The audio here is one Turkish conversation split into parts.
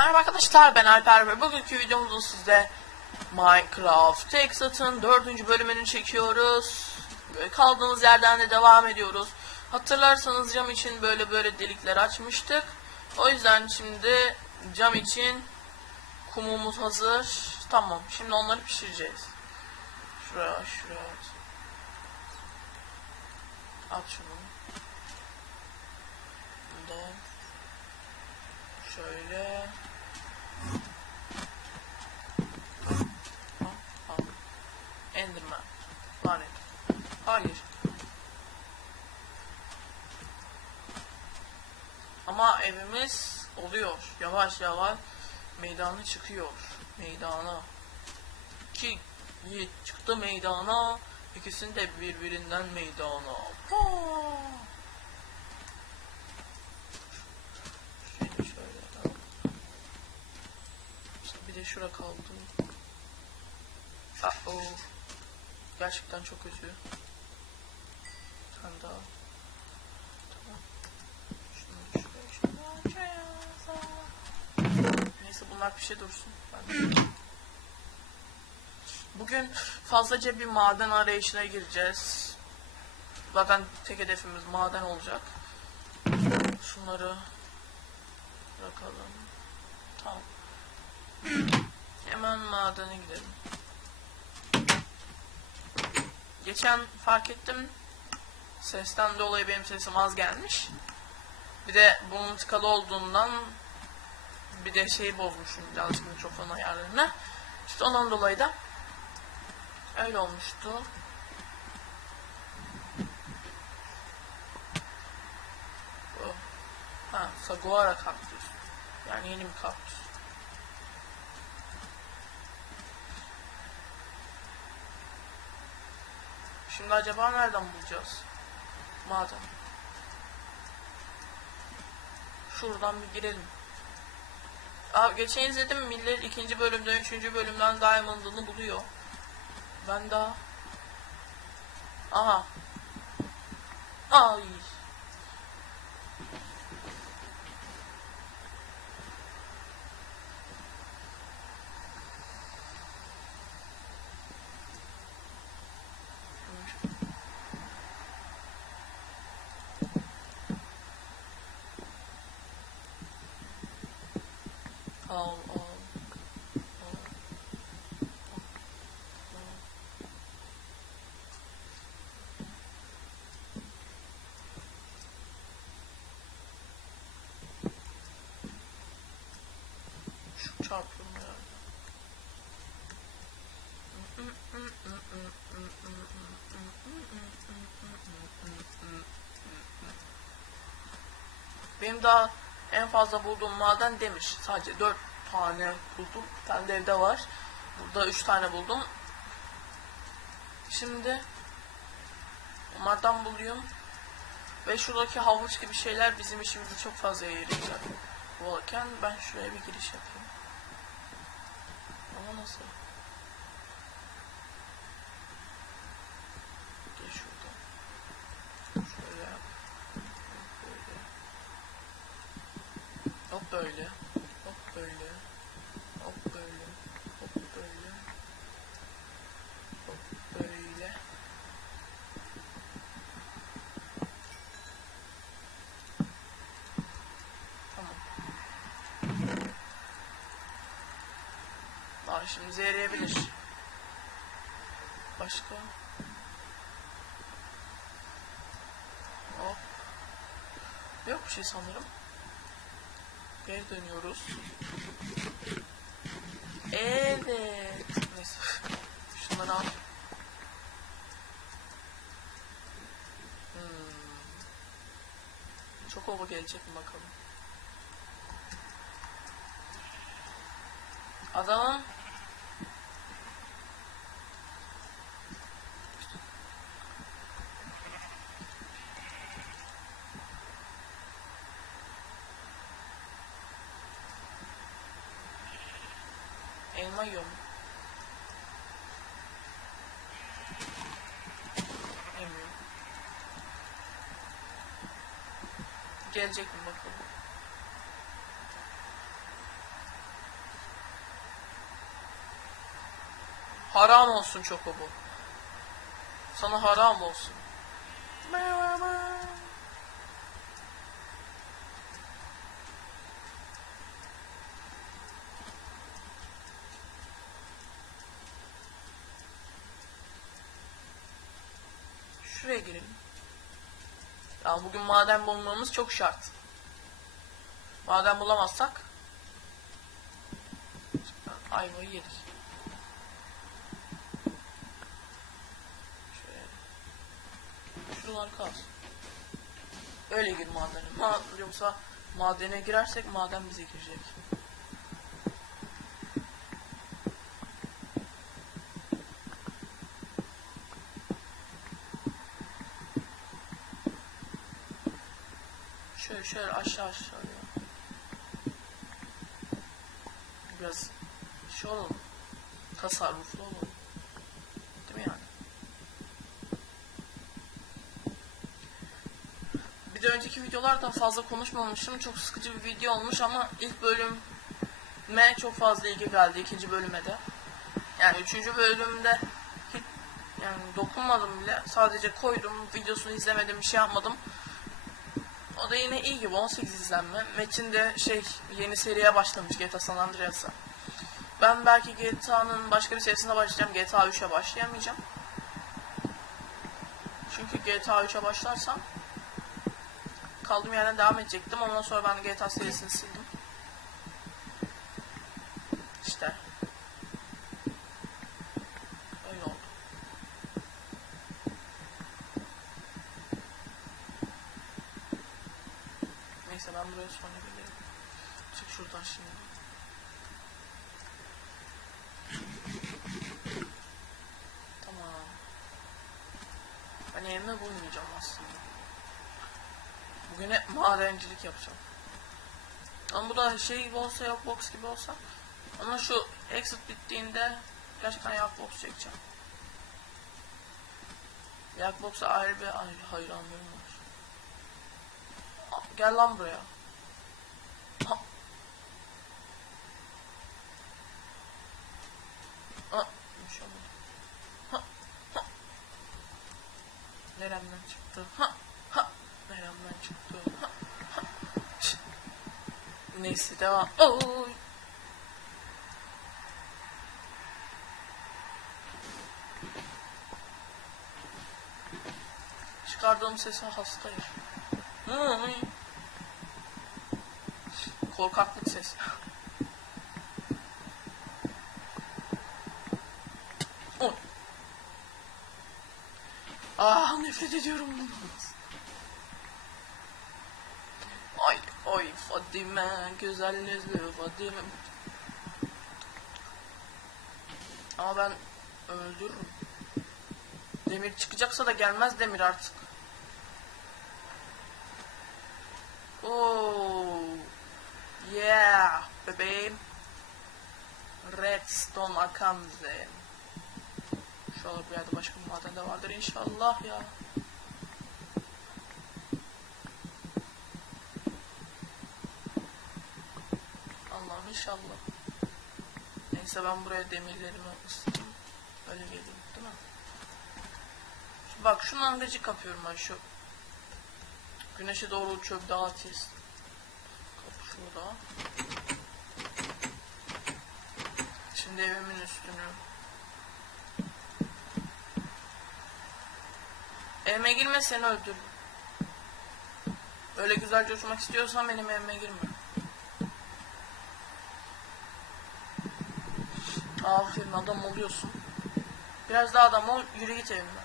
Merhaba arkadaşlar ben Alper ve bugünkü videomuzda size Minecraft Texas'ın dördüncü bölümünü çekiyoruz. Kaldığımız yerden de devam ediyoruz. Hatırlarsanız cam için böyle böyle delikler açmıştık. O yüzden şimdi cam için kumumuz hazır. Tamam şimdi onları pişireceğiz. Şuraya şuraya at. At şunu. Bundan. Şöyle. Ha, ha. Enderman. Lanet. Hayır. Ama evimiz oluyor. Yavaş yavaş meydana çıkıyor. Meydana. İki yiğit çıktı meydana. İkisini de birbirinden meydana. Tamam. İşte bir de şura kaldı. Ah oh. Gerçekten çok kötü. Sen daha. Tamam. Şunu şuraya şuraya. Neyse bunlar bir şey dursun. Bugün fazlaca bir maden arayışına gireceğiz. Zaten tek hedefimiz maden olacak. Şunları bırakalım. Tamam. Hemen madene gidelim. Geçen fark ettim. Sesten dolayı benim sesim az gelmiş. Bir de bunun tıkalı olduğundan bir de şeyi bozmuşum birazcık mikrofon ayarlarını. İşte ondan dolayı da öyle olmuştu. Bu. Ha, Saguara kaktüs. Yani yeni bir kaktüs. Şimdi acaba nereden bulacağız? Maden. Şuradan bir girelim. Abi geçen izledim millet ikinci bölümden üçüncü bölümden Diamond'ını buluyor. Ben daha. Aha. Ay. Al al. Ya. Benim daha en fazla bulduğum maden demir. Sadece 4 tane buldum. Bir tane de evde var. Burada 3 tane buldum. Şimdi onlardan buluyorum. Ve şuradaki havuç gibi şeyler bizim işimizi çok fazla yarayacak. Volkan ben şuraya bir giriş yapayım. Ama nasıl? Böyle. Hop böyle. Hop böyle. Hop böyle. Hop böyle. Tamam. Aa, işimize. Başka? Hop. Yok bir şey sanırım. Geri dönüyoruz. Evet. Neyse. Şunları al. Hmm. Çok ova gelecek mi bakalım. Adamım. tamanho. Bilmiyorum. Gelecek mi bakalım. Haram olsun Chocobo. Sana haram olsun. Merhaba. Şuraya girelim. Ya bugün maden bulmamız çok şart. Maden bulamazsak ayvayı yedik. Şöyle. Şuralar kalsın. Öyle gir madene. Ma yoksa madene girersek maden bize girecek. Şöyle şöyle aşağı aşağı ya. Biraz şey olalım. Tasarruflu olalım. Değil mi yani? Bir de önceki videolardan fazla konuşmamışım. Çok sıkıcı bir video olmuş ama ilk bölüme çok fazla ilgi geldi. ikinci bölüme de. Yani üçüncü bölümde hiç yani dokunmadım bile. Sadece koydum. Videosunu izlemedim. Bir şey yapmadım. O da yine iyi gibi 18 izlenme. Metin de şey yeni seriye başlamış GTA San Andreas'a. Ben belki GTA'nın başka bir serisine başlayacağım. GTA 3'e başlayamayacağım. Çünkü GTA 3'e başlarsam kaldığım yerden devam edecektim. Ondan sonra ben GTA serisini sildim. İşte. Öyle oldu. Neyse ben buraya sonra gelirim. Çık şuradan şimdi. Tamam. Evime bulmayacağım aslında. Bugün hep madencilik yapacağım. Ama bu da şey gibi olsa yok box gibi olsa. Ama şu exit bittiğinde gerçekten yak box çekeceğim. Yak box'a ayrı bir hayranlığım var. Gel lan buraya. Ha. Aa, bir şey olmadı. Ha, ha. Neremden çıktı? Ha, ha. Neremden çıktı? Ha, ha. Şşt. Neyse devam. Oy. Çıkardığım sese hastayım. Korkaklık sesi. Oy. Ah nefret ediyorum bundan. Ay ay Fadime güzel yüzlü Fadime. Ama ben öldürürüm. Demir çıkacaksa da gelmez demir artık. Oh. Yeah, bebeğim. Redstone Akanze. İnşallah bir yerde başka bir maden de vardır inşallah ya. Allah'ım inşallah. Neyse ben buraya demirlerimi ısıtayım. Öyle geleyim değil mi? Bak şundan gıcık kapıyorum ben şu. Güneşe doğru uçuyor bir. Kapı şurada. Şimdi evimin üstünü. Evime girme seni öldür. Öyle güzel coşmak istiyorsan benim evime girme. Aferin adam oluyorsun. Biraz daha adam ol yürü git evimden.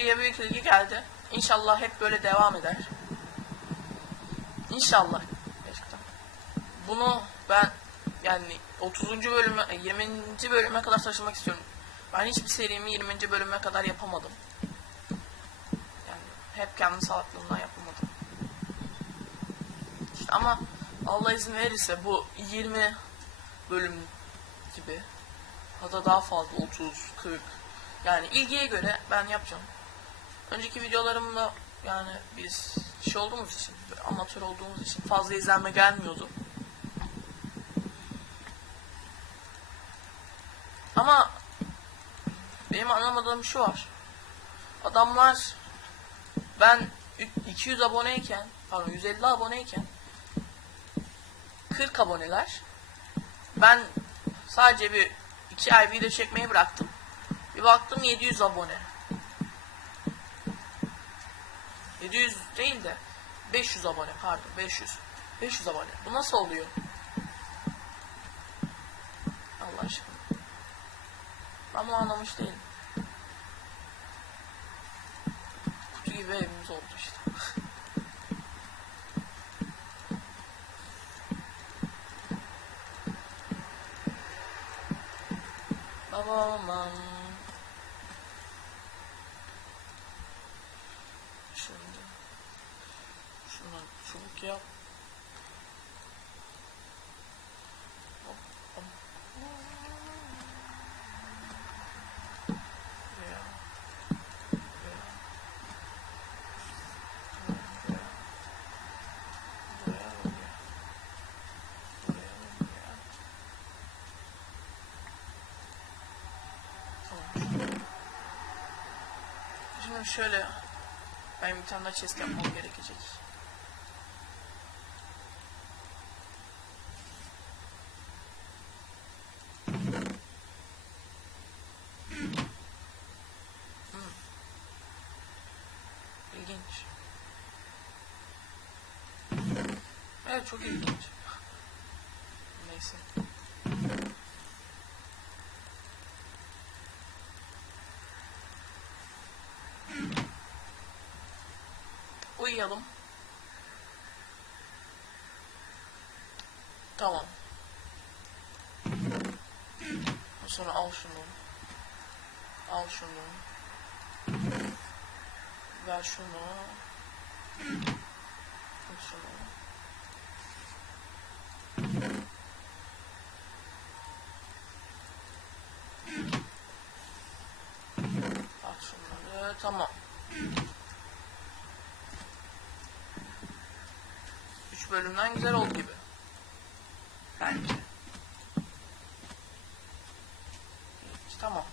Bu seriye büyük ilgi geldi. İnşallah hep böyle devam eder. İnşallah. Gerçekten. Bunu ben yani 30. bölüme 20. bölüme kadar taşımak istiyorum. Ben hiçbir serimi 20. bölüme kadar yapamadım. Yani hep kendi salaklığımdan yapamadım. işte ama Allah izin verirse bu 20 bölüm gibi hatta daha fazla 30 40 yani ilgiye göre ben yapacağım. Önceki videolarımda yani biz şey olduğumuz için amatör olduğumuz için fazla izlenme gelmiyordu. Ama benim anlamadığım şu var. Adamlar ben 200 aboneyken, pardon 150 aboneyken 40 aboneler. Ben sadece bir 2 ay video çekmeyi bıraktım. Bir baktım 700 abone. 700 değil de 500 abone pardon 500. 500 abone. Bu nasıl oluyor? Allah aşkına. Ben bunu anlamış değilim. Kutu gibi evimiz oldu işte. Babamam. Şimdi şunu çubuk yap. Hop, hop. Şimdi şöyle benim bir tane daha chest yapmam gerekecek. Evet çok ilginç. Neyse. Uyuyalım. Tamam. Sonra al şunu. Al şunu. Ver şunu. Al şunu. Al şunları. Tamam. Üç bölümden güzel oldu gibi. Bence. Tamam.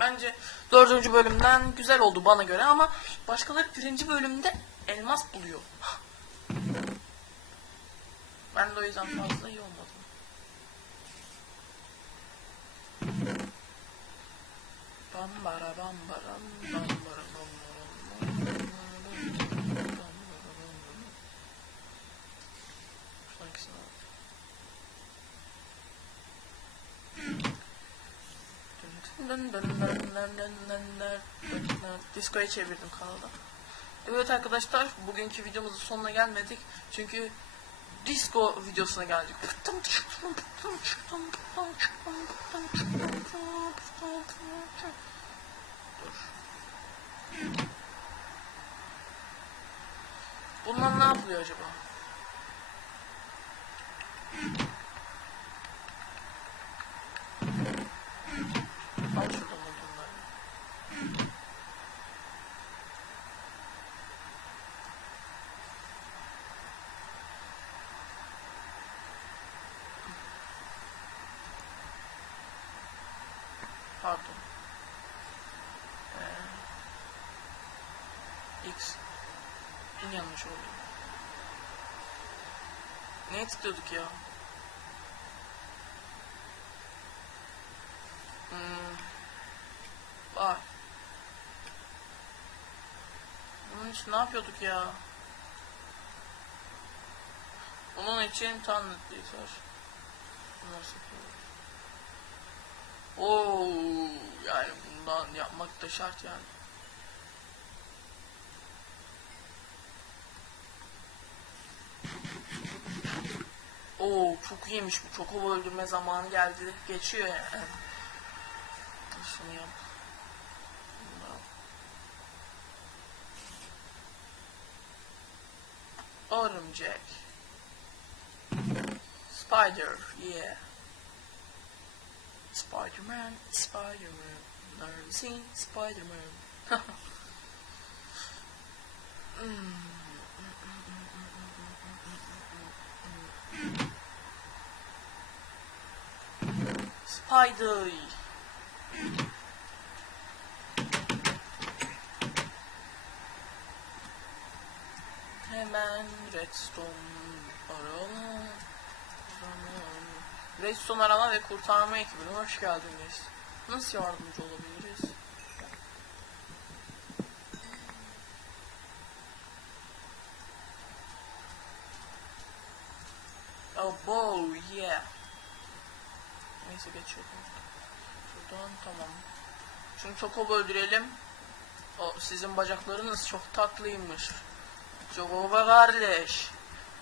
Bence dördüncü bölümden güzel oldu bana göre ama başkaları birinci bölümde elmas buluyor. Ben de o yüzden fazla iyi olmadım. Disco'ya çevirdim kanalda. Evet arkadaşlar bugünkü videomuzun sonuna gelmedik. Çünkü disco videosuna geldik. Bundan ne yapılıyor acaba? Al şuradan bunları. Pardon. Ee, X. Yanlış oldu. Neye tıklıyorduk ya? Hmm. Var. Bunun için ne yapıyorduk ya? Bunun için tanrı var. Bunları sıkıyoruz. Oo, yani bundan yapmak da şart yani. Oo, çok iyiymiş bu. Çok hava öldürme zamanı geldi. Geçiyor yani. Şunu yap. Örümcek. Spider, yeah. Spider-Man, Spider-Man. Never seen Spider-Man. Spider. Hemen Redstone arama. Redstone arama ve kurtarma ekibine hoş geldiniz. Nasıl yardımcı olabiliriz? Oh bow yeah. Neyse geçiyorum. Şuradan tamam. Şimdi Toko'yu öldürelim. O sizin bacaklarınız çok tatlıymış. Baba kardeş.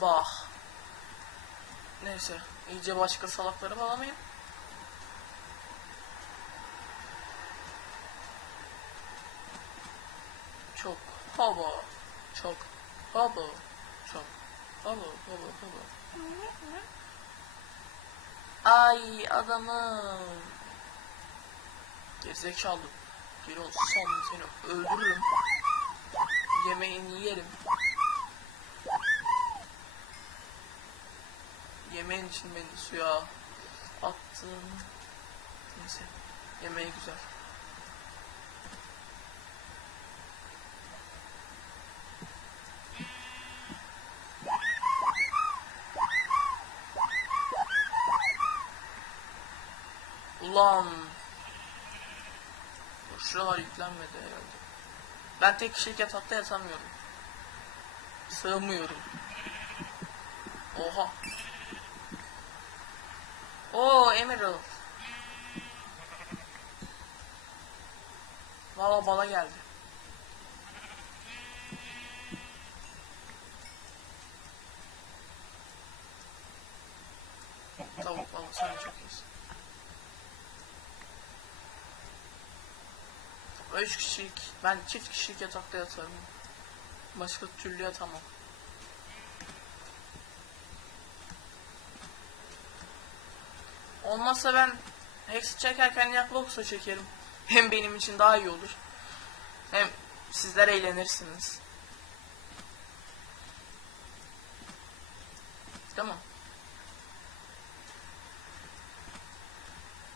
Bak. Neyse. İyice başka salakları bağlamayayım. Çok hava. Çok hava. Çok hava hava hava. Ay adamım. Gerizekalı. Geri olsam seni öldürürüm. Yemeğini yerim. Yemeğin için beni suya attın. Neyse. Yemeği güzel. Ulan. Şuralar yüklenmedi herhalde. Ben tek kişilik yatakta yatamıyorum. Sığmıyorum. Oha. Oo Emerald. Valla bana geldi. Tavuk valla sen çok iyisin. Üç kişilik, ben çift kişilik yatakta yatarım. Başka türlü yatamam. Olmazsa ben Hex çekerken Yaklox'a çekerim. Hem benim için daha iyi olur. Hem sizler eğlenirsiniz. Tamam.